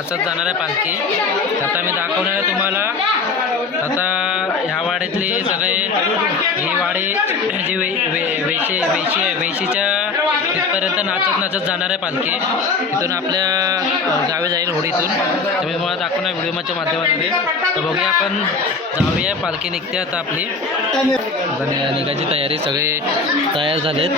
नाचत जाणार आहे पालखी. आता मी दाखवणार आहे तुम्हाला. आता ह्या वाड्यातले सगळे ही वाडी जी वेशीच्या तिथपर्यंत नाचत जाणार आहे पालखी. तिथून आपल्या गावी जाईल होडीतून. तर मी मला दाखवणार व्हिडिओच्या माध्यमातून. तर बघूया आपण जाऊया. पालखी निघते आता आपली. आता निघायची तयारी, सगळे तयार झालेत.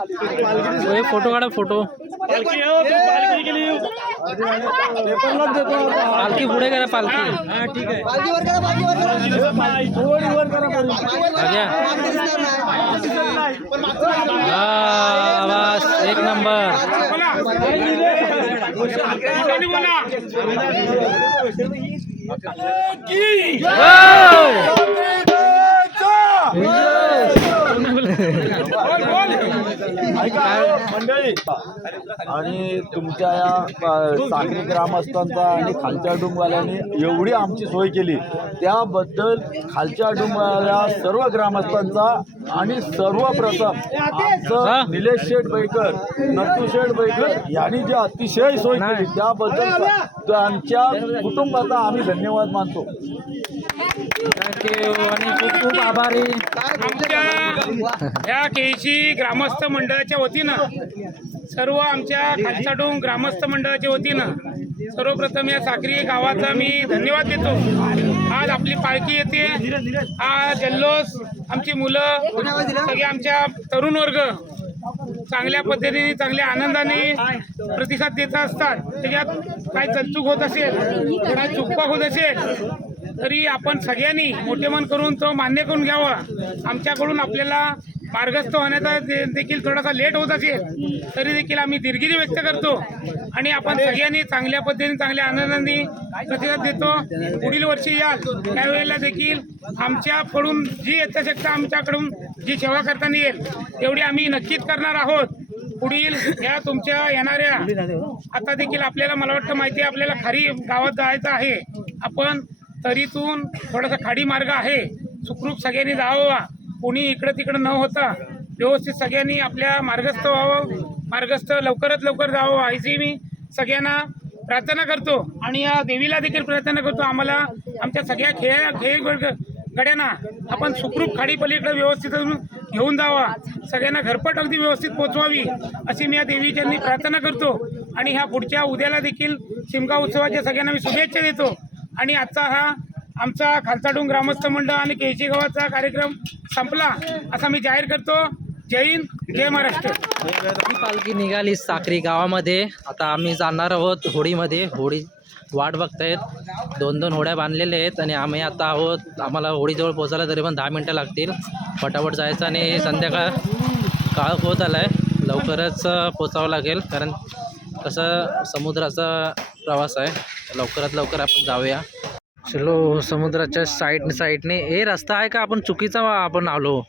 फोटो काढा फोटो. पालखी पुढे करा पालखी. बस एक नंबर. मंडळी आणि तुमच्या या साखरी ग्रामस्थांचा आणि खालच्या डुंगवाल्यांनी एवढी आमची सोय केली त्याबद्दल खालच्या डुंगवाल्या सर्व ग्रामस्थांचा आणि सर्वप्रथम आमचं निलेश शेठ बैकर, नथू शेठ बैकर यांनी जे अतिशय सोय केली त्याबद्दल त्यांच्या कुटुंबाचा आम्ही धन्यवाद मानतो. थँक्यू आणि खूप खूप आभारी. आमच्या ह्या केशी ग्रामस्थ मंडळाच्या वतीनं सर्व आमच्या खालचाडोंग ग्रामस्थ मंडळाच्या वतीनं सर्वप्रथम या साखरी गावाचा मी धन्यवाद देतो. आज आपली पालखी येते, हा जल्लोष, आमची मुलं सगळे आमच्या तरुण वर्ग चांगल्या पद्धतीने चांगल्या आनंदाने प्रतिसाद देत असतात. त्याच्यात काय चलचूक होत असेल, काय चुकपाक होत असेल तरी आपण सगळ्यांनी मोठे मन करून तो मान्य करून घ्यावा. आमच्याकडून आपल्याला मार्गस्थ होण्याचा देखील थोडासा लेट होत असेल तरी देखील आम्ही दिलगिरी व्यक्त करतो आणि आपण सगळ्यांनी चांगल्या पद्धतीने चांगल्या आनंदाने प्रतिसाद देतो. पुढील वर्षी याल त्यावेळेला देखील आमच्याकडून जी यथाशक्ती आमच्याकडून जी सेवा करता येईल तेवढी आम्ही नक्कीच करणार आहोत. पुढील या तुमच्या येणाऱ्या आता देखील आपल्याला मला वाटतं माहिती आहे आपल्याला खारी गावात जायचं आहे. आपण तरीतून थोडासा खाडी मार्ग आहे, सुखरूप सगळ्यांनी जावं, कोणी इकडं तिकडं न होता व्यवस्थित सगळ्यांनी आपल्या मार्गस्थ व्हावं, मार्गस्थ लवकरात लवकर जावं अशी मी सगळ्यांना प्रार्थना करतो आणि या देवीला देखील प्रार्थना करतो. आम्हाला आमच्या सगळ्या खेळ गड्यांना आपण सुखरूप खाडी पलीकडे व्यवस्थित घेऊन जावा, सगळ्यांना घरपट अगदी व्यवस्थित पोचवावी अशी मी या देवीच्यांनी प्रार्थना करतो. आणि ह्या पुढच्या उद्याला देखील शिमगा उत्सवाच्या सगळ्यांना मी शुभेच्छा देतो. आणि आजचा हा आमचा खालचाडोंग ग्रामस्थ मंडळ आणि केशी गावाचा कार्यक्रम संपला असा मी जाहीर करतो. जय हिंद, जय महाराष्ट्र. पालखी निघाली साखरी गावामध्ये. आता आम्ही जाणार आहोत होडीमध्ये. होडी वाट बघतायत, 2-2 होड्या बांधलेल्या आहेत आणि आम्ही आता आहोत. आम्हाला होडीजवळ पोचायला तरी पण 10 मिनटं लागतील. फटाफट जायचं आणि संध्याकाळ काळ होत आला आहे, लवकरच पोचावं लागेल कारण कसं समुद्राचा प्रवास आहे. लवकरात लवकर आपण जाऊया. चलो समुद्राच्या साईडने हे रस्ता आहे का आपण चुकीचा आपण आलो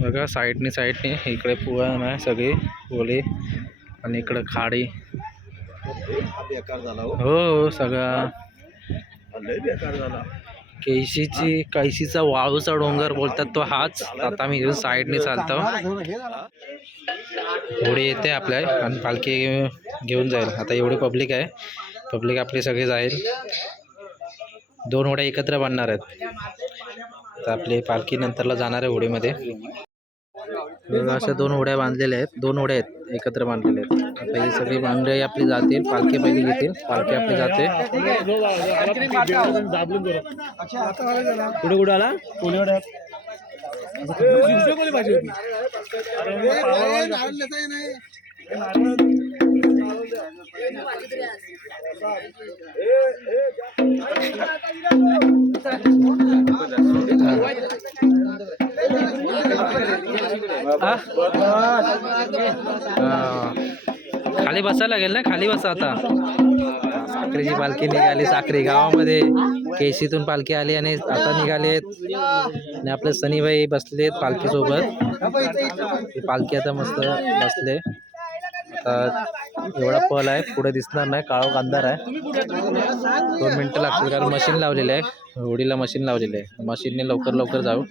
बघा. साईडने इकडे पुळण आहे सगळी ओली आणि इकडं खाडी. हो सगळा कैशीचा वाळूचा डोंगर बोलतात तो हाच. आता मी साईडने चालतो. होडी येते आपल्या आणि पालखी घेऊन जाईल. आता एवढी पब्लिक आहे, पब्लिक आपली सगळे जाईल. 2 होड्या एकत्र बांधणार आहेत. आता आपली पालखी नंतरला जाणार आहे होडीमध्ये. अशा 2 होड्या बांधलेल्या आहेत, 2 होड्या आहेत एकत्र बांधलेल्या आहेत. आता ही सगळी मंडळी आपली जातील, पालखी पहिली घेतील, पालखी आपली जाते. कुठे कुठे आला खाली बसायला लागेल ना, खाली बसा. आता साखरेची पालखी निघाली साखरी गावामध्ये. केशीतून पालखी आली आणि आता निघालेत आणि आपले सनीबाई बसलेत पालखीसोबत. पालखी आता मस्त बसले. आता एवढा पल आहे, पुढे दिसणार नाही, काळोख अंधार आहे. 2 मिनटं लागतील कारण मशीन लावलेलं आहे, होडीला मशीन लावलेलं आहे. मशीनने लवकर जाऊ.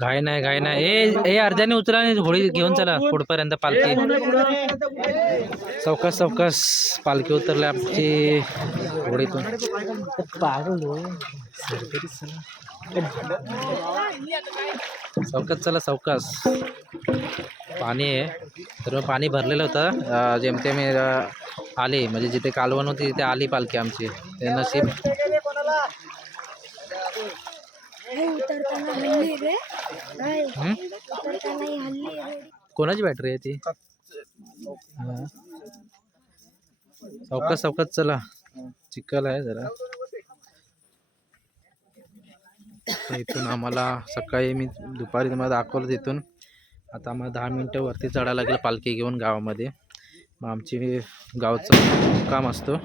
घाई नाही ए अर्ध्याने उचला आणि होळी घेऊन चला पुढपर्यंत पालखी. सावकाश पालखी उतरली आमची होळीतून. सावकाश पाणी आहे तर पाणी भरलेलं होतं. जेमतेम आली म्हणजे जिथे कालवण होती तिथे आली पालखी आमची. ते नशीब. कोणाची बॅटरी आहे ती? सावकाश चला, चिखल आहे जरा. इथून आम्हाला सकाळी मी दुपारी तुम्हाला दाखवलं तिथून. आता आम्हाला 10 मिनटं वरती चढायला लागेल पालखी घेऊन गावामध्ये. मग आमची गावचा मुक्काम असतो,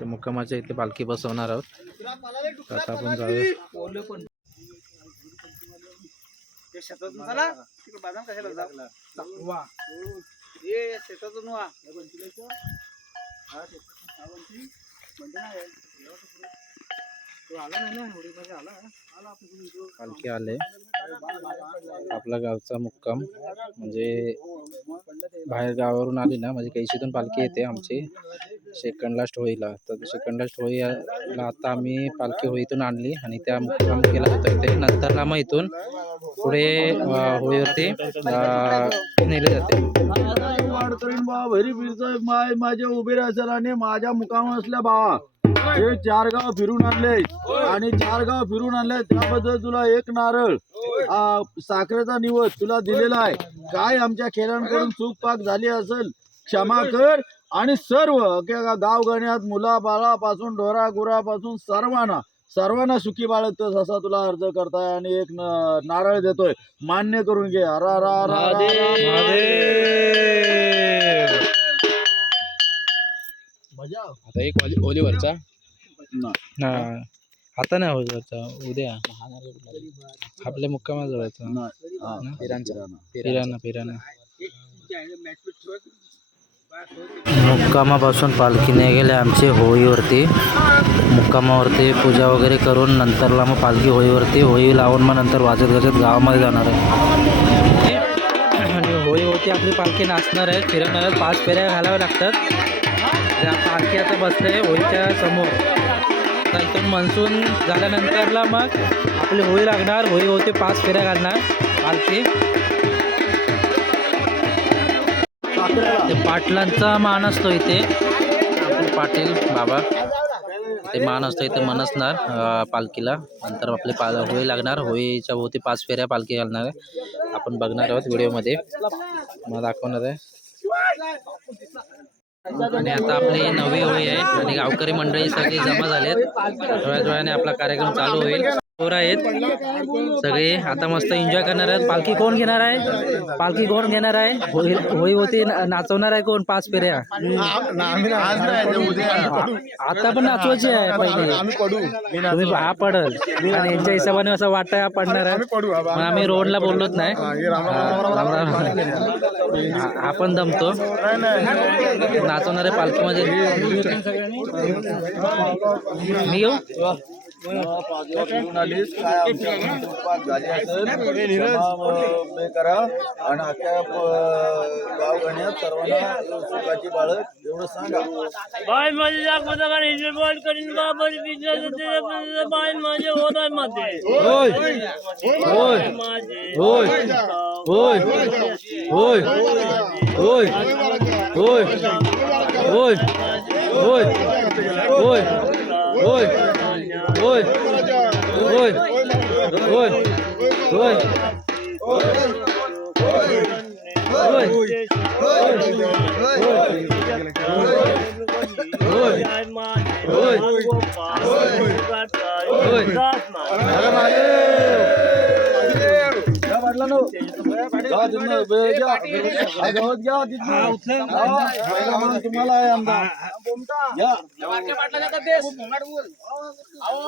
तर मुक्कामाच्या इथे पालखी बसवणार आहोत. तर आता आपण जाऊया. पालखी आले. आपला गावचा मुक्काम म्हणजे बाहेर गावावरून आली ना म्हणजे कैशीतून पालखी येते आमची सेकंड लास्ट होळीला. तर सेकंड लास्ट होळीला आता आम्ही पालखी होळीतून आणली आणि त्या मुक्काम केला होता इथे. नंतर ना मग इथून पुढे होळीवरती नेले जाते. माय माझ्या उभे राहायचं आणि माझ्या मुकाम असल्या भावा हे 4 गाव फिरून आणले आणि 4 गाव फिरून आणले त्याबद्दल तुला 1 नारळ साखरेचा निवद तुला दिलेला आहे. काय आमच्या खेळांकडून चूक पाक झाली असेल क्षमा कर. आणि सर्व गावगण्यात मुला बाळापासून ढोरा गुरापासून सर्वांना सुखी बाळगतोस असा तुला अर्ज करताय आणि 1 नारळ देतोय. मान्य करून घे. आता एक ओलीवरचा आता नाही ओलीवरचा उद्या आपल्या मुक्कामाजवळचा पिराना. मुक्कामापासून पालखीने गेले आमचे होळीवरती. मुक्कामावरती पूजा वगैरे करून नंतरला मग पालखी होळी लावून मग नंतर वाजत गावामध्ये जाणार आहे. आणि होळीवरती आपली पालखी नाचणार आहे, फिरवणार आहे. 5 फेऱ्या घालाव्या लागतात. पालखी आता बसते होळीच्या समोर. तर इथून मनसून झाल्यानंतरला मग आपली होळी लागणार. होळीवरती 5 फेऱ्या घालणार पालखी. ते पाटलांचा मान असतो इथे. आपले पाटील बाबा ते मान असतो इथे मनसणार पालखीला. नंतर आपली होळी लागणार. होळीच्या भोवती 5 फेऱ्या पालखी घालणार आहे. आपण बघणार आहोत व्हिडिओमध्ये, मला दाखवणार आहे. आणि आता आपली 9वी होळी आहे आणि गावकरी मंडळी सगळी जमा झालेत. थोड्या वेळाने आपला कार्यक्रम चालू होईल. पोरं आहेत सगळे आता मस्त एन्जॉय करणार आहेत. पालखी कोण घेणार आहे? होळी होती नाचवणार आहे कोण? 5 फेऱ्या आता पण नाचवायची आहे पहिले. तुम्ही हा पडल आणि यांच्या हिशोबाने असं वाटतं पडणार आहे. मग आम्ही रोडला बोललोच नाही. आपण दमतो नाचवणारे पालखीमध्ये. मी येऊ फिरून आलीस काय आमच्या झाली असेल करा आणि अख्ख्या गावगण्यात सर्वांना सुखाची बाळग एवढं सांगा.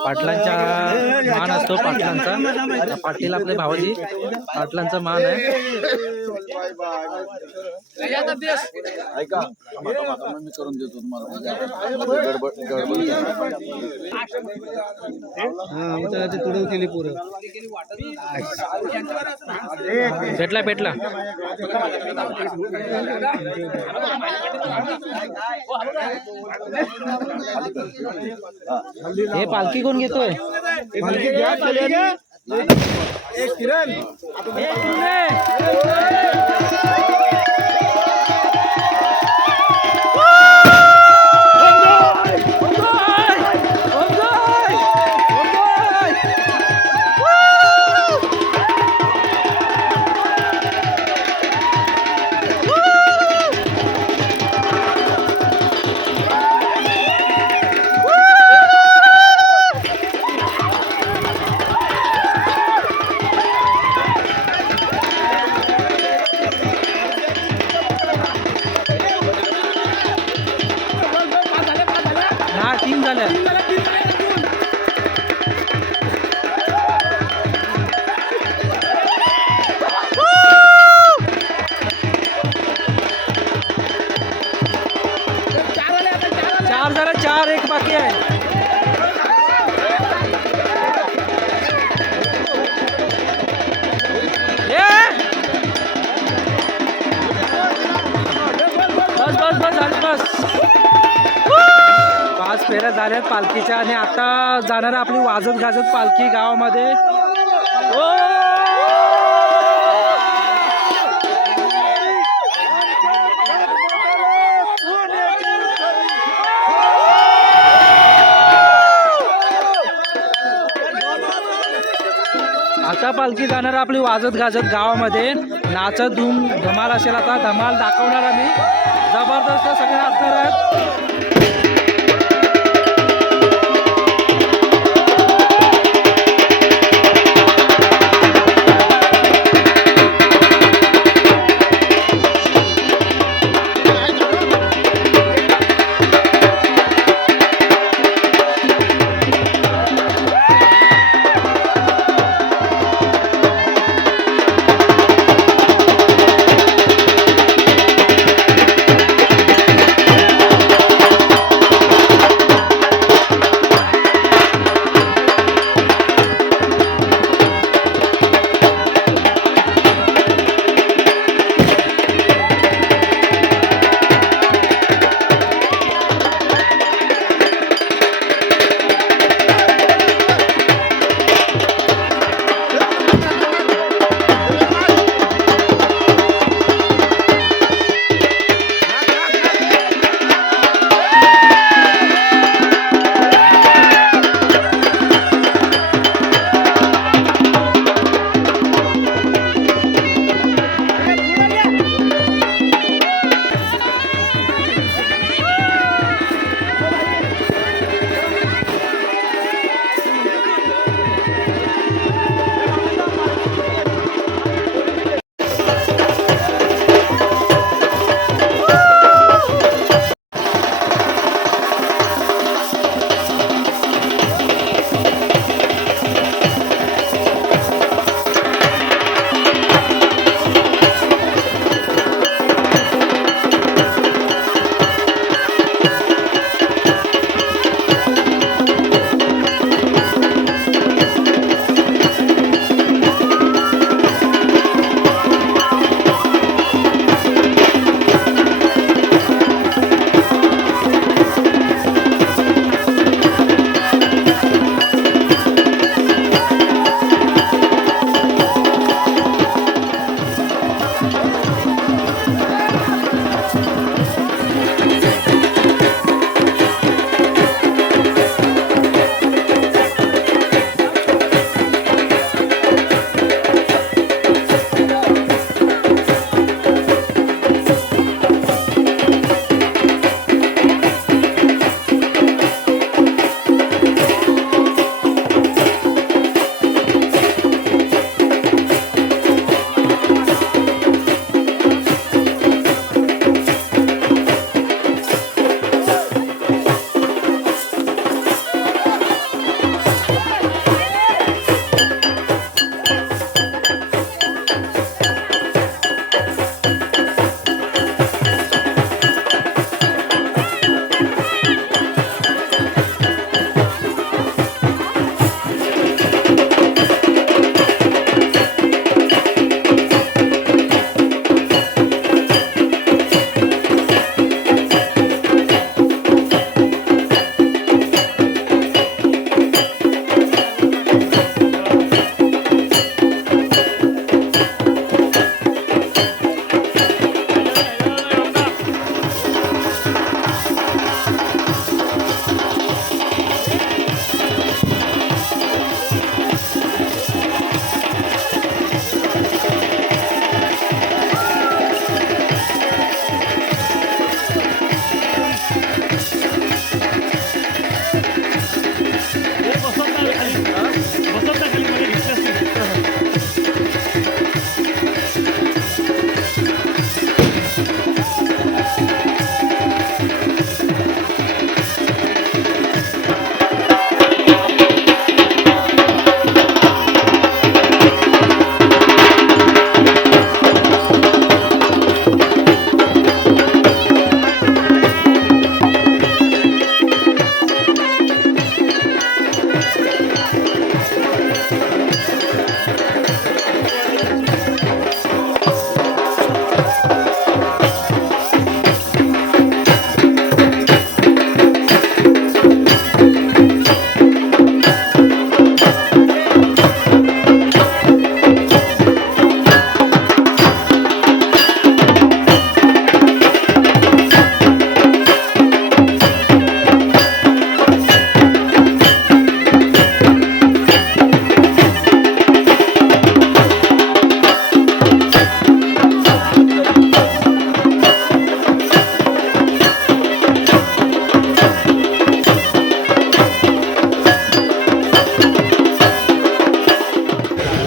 पाटलांच्या मान असतो पाटलांचा. पाटील आपले भावाजी पाटलांचा मान आहे. ऐका मी करून देतो तुम्हाला भेटला भेटला. हे पालखी कोण घेतोय? हा 3 झाल्या. चार झाल्या, 4 एक बाकी आहे. बस बस बस झाली बस. 5 फेऱ्या झाल्यात पालखीच्या आणि आता जाणार आपली वाजत गाजत पालखी गावामध्ये. आता पालखी जाणार आपली वाजत गाजत गावामध्ये. नाचत धूम धमाल असेल. आता धमाल दाखवणार आम्ही. जबरदस्त सगळे नाचणार आहेत.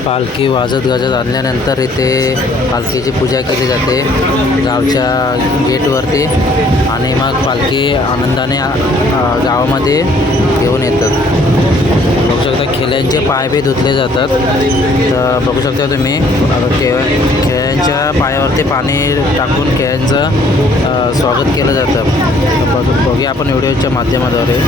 पालखी वाजत गाजत आणल्यानंतर इथे पालखीची पूजा केली जाते गावच्या गेटवरती आणि मग पालखी आनंदाने गावामध्ये घेऊन येतात. बघू शकता खेळ्यांचे पाय बी धुतले जातात. तर बघू शकता तुम्ही खेळ्यांच्या पायावरती पाणी टाकून खेळ्यांचं स्वागत केलं जातं. बघूया आपण व्हिडिओच्या माध्यमाद्वारे.